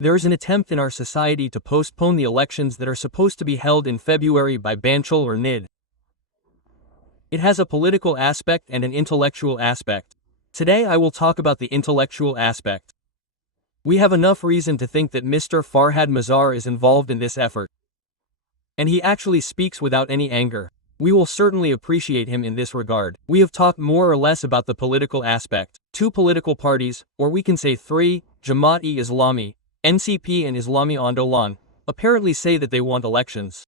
There is an attempt in our society to postpone the elections that are supposed to be held in February by Banchal or NID. It has a political aspect and an intellectual aspect. Today I will talk about the intellectual aspect. We have enough reason to think that Mr. Farhad Mazar is involved in this effort. And he actually speaks without any anger. We will certainly appreciate him in this regard. We have talked more or less about the political aspect. Two political parties, or we can say three, Jamaat-e-Islami, NCP and Islami Andolan, apparently say that they want elections.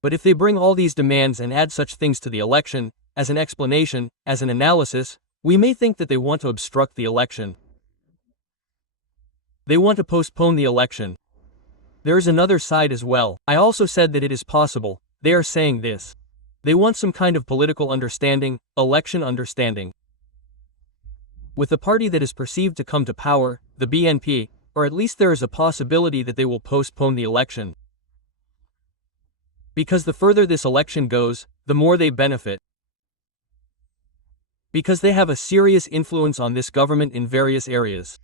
But if they bring all these demands and add such things to the election, as an explanation, as an analysis, we may think that they want to obstruct the election. They want to postpone the election. There is another side as well. I also said that it is possible. They are saying this. They want some kind of political understanding, election understanding. With the party that is perceived to come to power, the BNP, or at least there is a possibility that they will postpone the election. Because the further this election goes, the more they benefit. Because they have a serious influence on this government in various areas.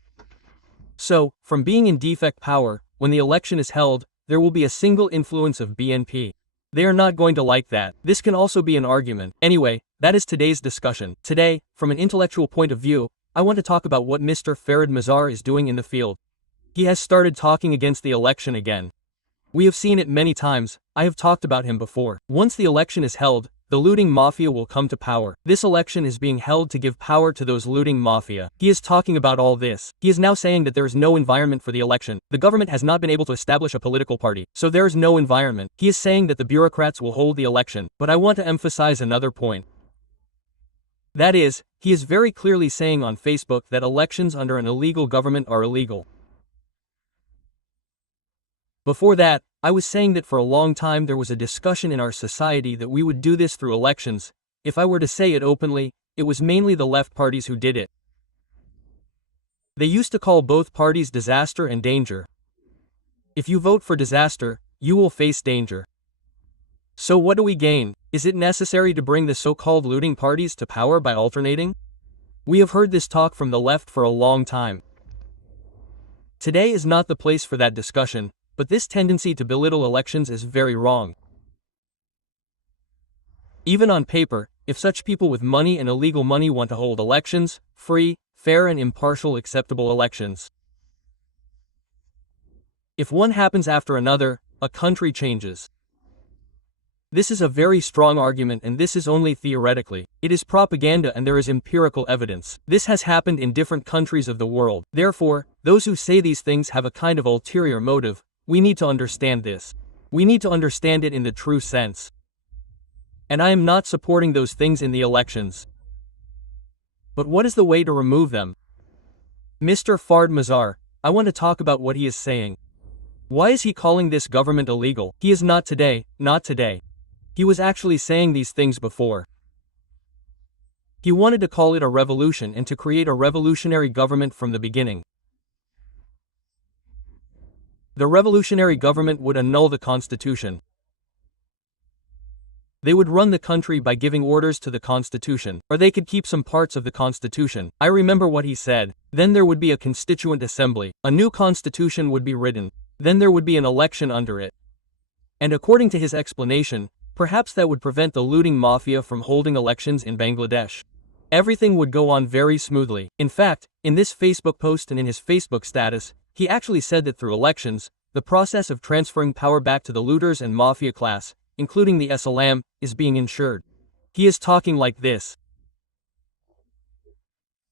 So, from being in defect power, when the election is held, there will be a single influence of BNP. They are not going to like that. This can also be an argument. Anyway, that is today's discussion. Today, from an intellectual point of view, I want to talk about what Mr. Farhad Mazar is doing in the field. He has started talking against the election again. We have seen it many times. I have talked about him before. Once the election is held, the looting mafia will come to power. This election is being held to give power to those looting mafia. He is talking about all this. He is now saying that there is no environment for the election. The government has not been able to establish a political party, so there is no environment. He is saying that the bureaucrats will hold the election. But I want to emphasize another point. That is, he is very clearly saying on Facebook that elections under an illegal government are illegal. Before that, I was saying that for a long time there was a discussion in our society that we would do this through elections. If I were to say it openly, it was mainly the left parties who did it. They used to call both parties disaster and danger. If you vote for disaster, you will face danger. So what do we gain? Is it necessary to bring the so-called looting parties to power by alternating? We have heard this talk from the left for a long time. Today is not the place for that discussion, but this tendency to belittle elections is very wrong. Even on paper, if such people with money and illegal money want to hold elections, free, fair and impartial acceptable elections. If one happens after another, a country changes. This is a very strong argument and this is only theoretically. It is propaganda and there is empirical evidence. This has happened in different countries of the world. Therefore, those who say these things have a kind of ulterior motive. We need to understand this. We need to understand it in the true sense. And I am not supporting those things in the elections. But what is the way to remove them? Mr. Farhad Mazar, I want to talk about what he is saying. Why is he calling this government illegal? He is not today, not today. He was actually saying these things before. He wanted to call it a revolution and to create a revolutionary government from the beginning. The revolutionary government would annul the constitution. They would run the country by giving orders to the constitution, or they could keep some parts of the constitution. I remember what he said. Then there would be a constituent assembly. A new constitution would be written. Then there would be an election under it. And according to his explanation, perhaps that would prevent the looting mafia from holding elections in Bangladesh. Everything would go on very smoothly. In fact, in this Facebook post and in his Facebook status, he actually said that through elections, the process of transferring power back to the looters and mafia class, including the SLM, is being ensured. He is talking like this.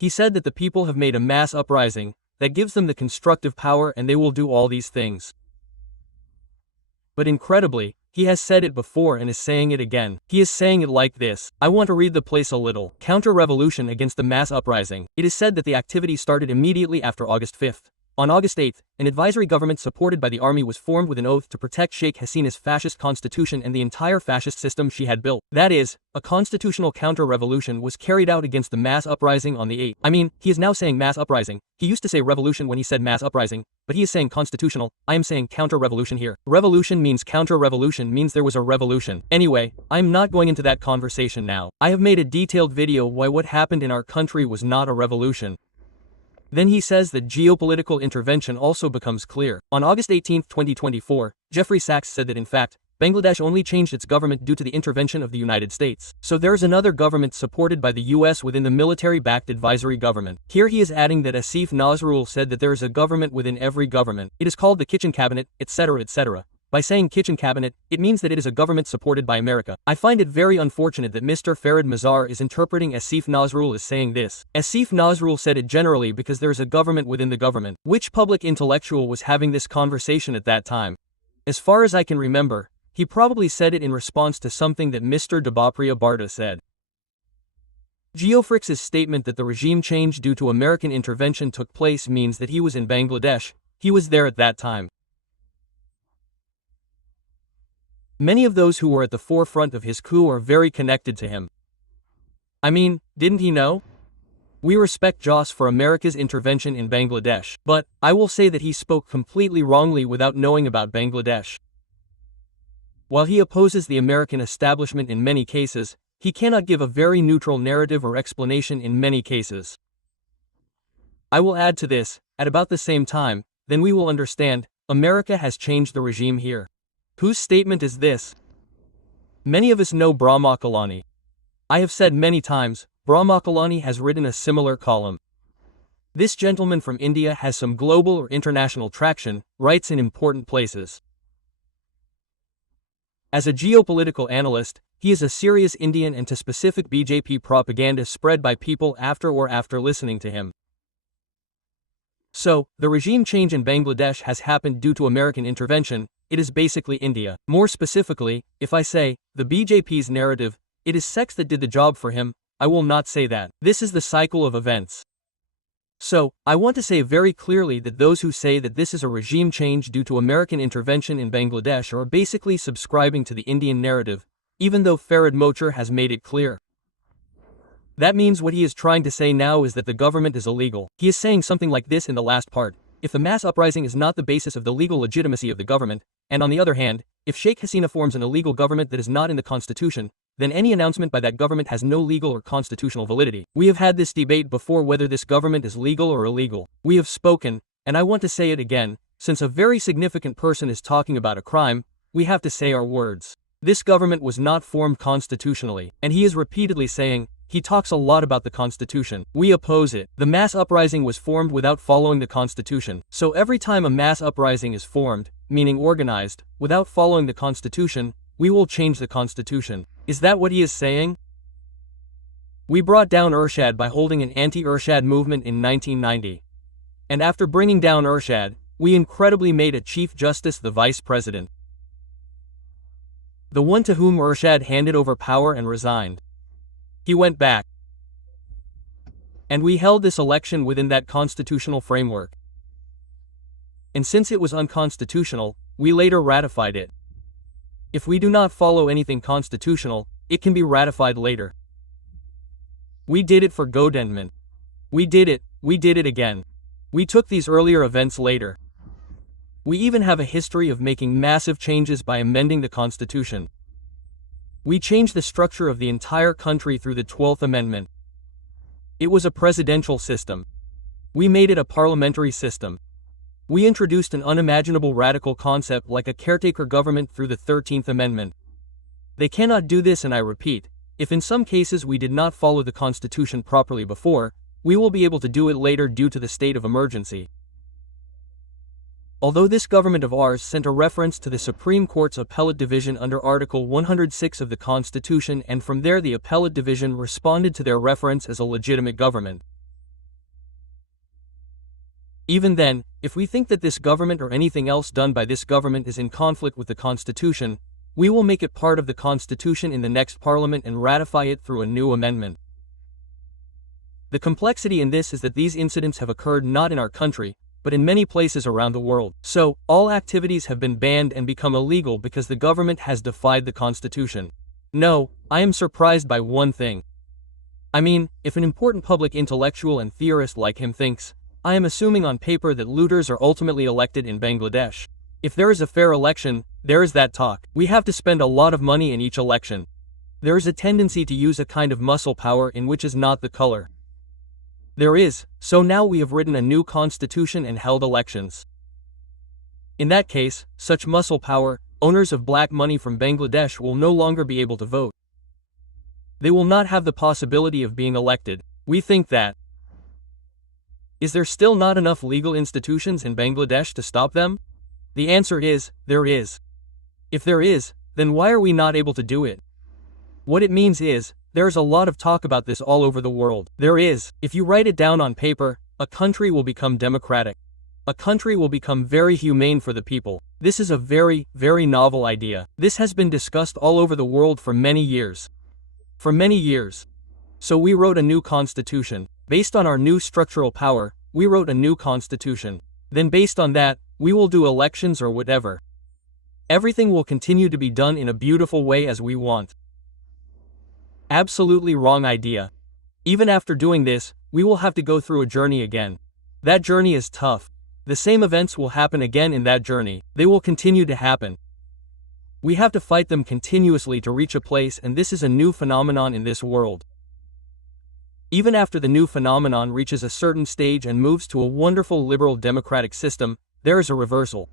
He said that the people have made a mass uprising that gives them the constructive power and they will do all these things. But incredibly, he has said it before and is saying it again. He is saying it like this. I want to read the place a little. Counter-revolution against the mass uprising. It is said that the activity started immediately after August 5th. On August 8th, an advisory government supported by the army was formed with an oath to protect Sheikh Hasina's fascist constitution and the entire fascist system she had built. That is, a constitutional counter-revolution was carried out against the mass uprising on the 8th. I mean, he is now saying mass uprising. He used to say revolution when he said mass uprising, but he is saying constitutional. I am saying counter-revolution here. Revolution means counter-revolution means there was a revolution. Anyway, I'm not going into that conversation now. I have made a detailed video why what happened in our country was not a revolution. Then he says that geopolitical intervention also becomes clear. On August 18, 2024, Jeffrey Sachs said that in fact, Bangladesh only changed its government due to the intervention of the United States. So there is another government supported by the US within the military-backed advisory government. Here he is adding that Asif Nazrul said that there is a government within every government. It is called the kitchen cabinet, etc., etc. By saying kitchen cabinet, it means that it is a government supported by America. I find it very unfortunate that Mr. Farid Mazar is interpreting Asif Nazrul as saying this. Asif Nazrul said it generally because there is a government within the government. Which public intellectual was having this conversation at that time? As far as I can remember, he probably said it in response to something that Mr. Debapriya Barta said. Geofrix's statement that the regime change due to American intervention took place means that he was in Bangladesh. He was there at that time. Many of those who were at the forefront of his coup are very connected to him. I mean, didn't he know? We respect Joss for America's intervention in Bangladesh, but I will say that he spoke completely wrongly without knowing about Bangladesh. While he opposes the American establishment in many cases, he cannot give a very neutral narrative or explanation in many cases. I will add to this, at about the same time, then we will understand, America has changed the regime here. Whose statement is this? Many of us know Brahma Kalani. I have said many times, Brahma Kalani has written a similar column. This gentleman from India has some global or international traction, writes in important places. As a geopolitical analyst, he is a serious Indian and to specific BJP propaganda spread by people after listening to him. So, the regime change in Bangladesh has happened due to American intervention. It is basically India. More specifically, if I say, the BJP's narrative, it is sex that did the job for him, I will not say that. This is the cycle of events. So, I want to say very clearly that those who say that this is a regime change due to American intervention in Bangladesh are basically subscribing to the Indian narrative, even though Farid Mochar has made it clear. That means what he is trying to say now is that the government is illegal. He is saying something like this in the last part. If the mass uprising is not the basis of the legal legitimacy of the government, and on the other hand, if Sheikh Hasina forms an illegal government that is not in the constitution, then any announcement by that government has no legal or constitutional validity. We have had this debate before whether this government is legal or illegal. We have spoken, and I want to say it again, since a very significant person is talking about a crime, we have to say our words. This government was not formed constitutionally, and he is repeatedly saying, he talks a lot about the Constitution. We oppose it. The mass uprising was formed without following the Constitution. So every time a mass uprising is formed, meaning organized, without following the Constitution, we will change the Constitution. Is that what he is saying? We brought down Ershad by holding an anti-Ershad movement in 1990. And after bringing down Ershad, we incredibly made a Chief Justice the Vice President. The one to whom Ershad handed over power and resigned. He went back. And we held this election within that constitutional framework. And since it was unconstitutional, we later ratified it. If we do not follow anything constitutional, it can be ratified later. We did it for Godendman. We did it again. We took these earlier events later. We even have a history of making massive changes by amending the Constitution. We changed the structure of the entire country through the 12th Amendment. It was a presidential system. We made it a parliamentary system. We introduced an unimaginable radical concept like a caretaker government through the 13th Amendment. They cannot do this, and I repeat, if in some cases we did not follow the Constitution properly before, we will be able to do it later due to the state of emergency. Although this government of ours sent a reference to the Supreme Court's Appellate Division under Article 106 of the Constitution, and from there the Appellate Division responded to their reference as a legitimate government. Even then, if we think that this government or anything else done by this government is in conflict with the Constitution, we will make it part of the Constitution in the next Parliament and ratify it through a new amendment. The complexity in this is that these incidents have occurred not in our country, but in many places around the world. So, all activities have been banned and become illegal because the government has defied the Constitution. No, I am surprised by one thing. I mean, if an important public intellectual and theorist like him thinks, I am assuming on paper that looters are ultimately elected in Bangladesh. If there is a fair election, there is that talk. We have to spend a lot of money in each election. There is a tendency to use a kind of muscle power in which is not the color. There is, so now we have written a new constitution and held elections. In that case, such muscle power, owners of black money from Bangladesh will no longer be able to vote. They will not have the possibility of being elected. We think that. Is there still not enough legal institutions in Bangladesh to stop them? The answer is, there is. If there is, then why are we not able to do it? What it means is, there is a lot of talk about this all over the world. There is, if you write it down on paper, a country will become democratic. A country will become very humane for the people. This is a very, very novel idea. This has been discussed all over the world for many years. For many years. So we wrote a new constitution. Based on our new structural power, we wrote a new constitution. Then based on that, we will do elections or whatever. Everything will continue to be done in a beautiful way as we want. Absolutely wrong idea. Even after doing this, we will have to go through a journey again. That journey is tough. The same events will happen again in that journey. They will continue to happen. We have to fight them continuously to reach a place, and this is a new phenomenon in this world. Even after the new phenomenon reaches a certain stage and moves to a wonderful liberal democratic system, there is a reversal.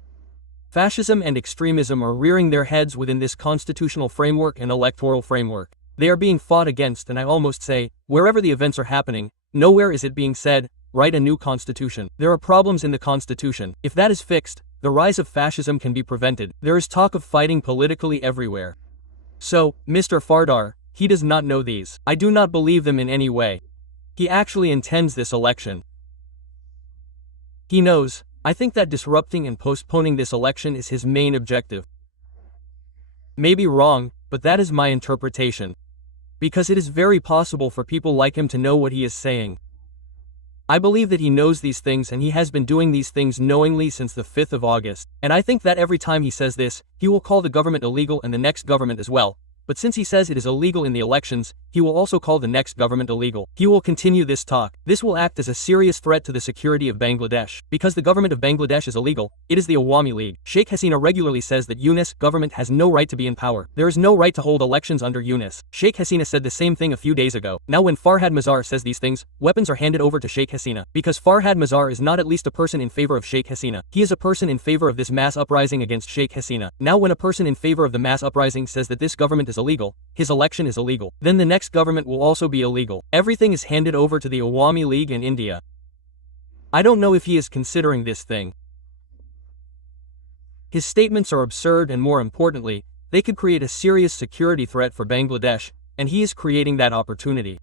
Fascism and extremism are rearing their heads within this constitutional framework and electoral framework. They are being fought against, and I almost say, wherever the events are happening, nowhere is it being said, write a new constitution. There are problems in the constitution. If that is fixed, the rise of fascism can be prevented. There is talk of fighting politically everywhere. So, Mr. Fardar, he does not know these. I do not believe them in any way. He actually intends this election. He knows. I think that disrupting and postponing this election is his main objective. Maybe wrong, but that is my interpretation. Because it is very possible for people like him to know what he is saying. I believe that he knows these things, and he has been doing these things knowingly since the 5th of August. And I think that every time he says this, he will call the government illegal and the next government as well. But since he says it is illegal in the elections, he will also call the next government illegal. He will continue this talk. This will act as a serious threat to the security of Bangladesh. Because the government of Bangladesh is illegal, it is the Awami League. Sheikh Hasina regularly says that Yunus government has no right to be in power. There is no right to hold elections under Yunus. Sheikh Hasina said the same thing a few days ago. Now when Farhad Mazar says these things, weapons are handed over to Sheikh Hasina. Because Farhad Mazar is not at least a person in favor of Sheikh Hasina. He is a person in favor of this mass uprising against Sheikh Hasina. Now when a person in favor of the mass uprising says that this government is illegal, his election is illegal, then the next government will also be illegal. Everything is handed over to the Awami League in India. I don't know if he is considering this thing. His statements are absurd, and more importantly, they could create a serious security threat for Bangladesh, and he is creating that opportunity.